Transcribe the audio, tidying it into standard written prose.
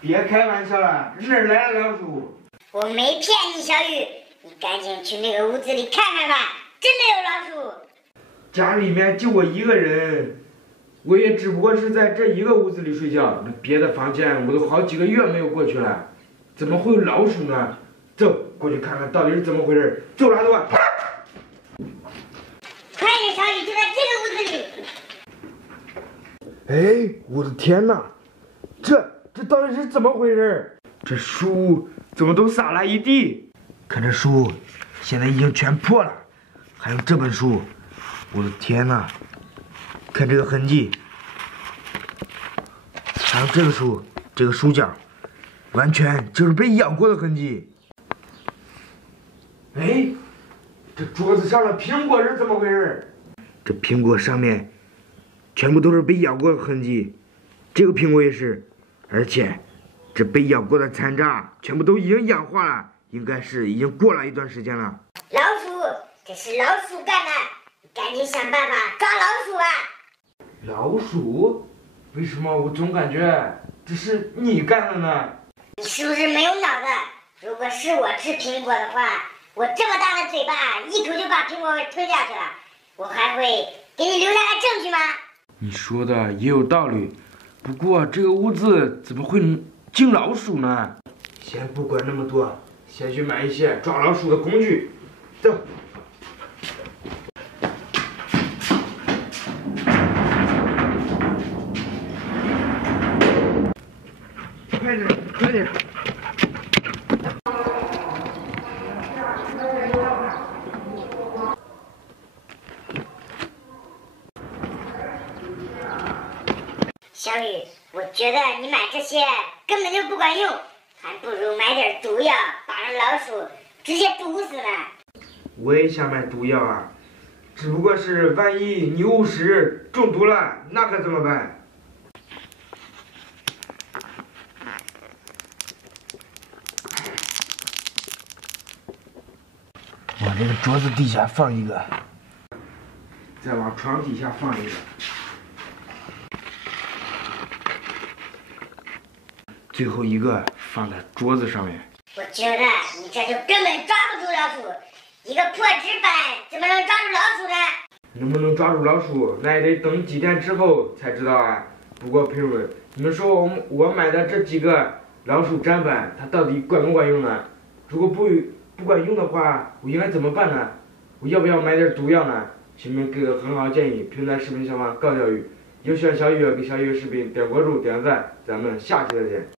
别开玩笑了，哪儿来的老鼠？我没骗你，小雨，你赶紧去那个屋子里看看吧，真的有老鼠。家里面就我一个人，我也只不过是在这一个屋子里睡觉，那别的房间我都好几个月没有过去了，怎么会有老鼠呢？走，过去看看到底是怎么回事。走，拉多。快点，小雨，就在这个屋子里。哎，我的天哪，这到底是怎么回事？这书怎么都洒了一地？看这书，现在已经全破了，还有这本书，我的天哪！看这个痕迹，还有这个书，这个书角，完全就是被咬过的痕迹。哎，这桌子上的苹果是怎么回事？这苹果上面全部都是被咬过的痕迹，这个苹果也是，而且这被咬过的残渣全部都已经氧化了，应该是已经过了一段时间了。老鼠，这是老鼠干的，你赶紧想办法抓老鼠吧。老鼠？为什么我总感觉这是你干的呢？你是不是没有脑子？如果是我吃苹果的话，我这么大的嘴巴，一口就把苹果吞下去了，我还会给你留下来证据吗？你说的也有道理，不过这个屋子怎么会进老鼠呢？先不管那么多，先去买一些抓老鼠的工具。走。快点，快点！小雨，我觉得你买这些根本就不管用，还不如买点毒药，把那老鼠直接毒死呢。我也想买毒药啊，只不过是万一你误食中毒了，那可怎么办？往这个桌子底下放一个，再往床底下放一个，最后一个放在桌子上面。我觉得你这就根本抓不住老鼠，一个破纸板怎么能抓住老鼠呢？能不能抓住老鼠，那也得等几天之后才知道啊。不过朋友们，你们说我买的这几个老鼠粘板，它到底管不管用呢？如果不管用的话，我应该怎么办呢？我要不要买点毒药呢？请你们给个很好的建议，评论在视频下方告教育。有喜欢小雨给小雨视频点关注点赞，咱们下期再见。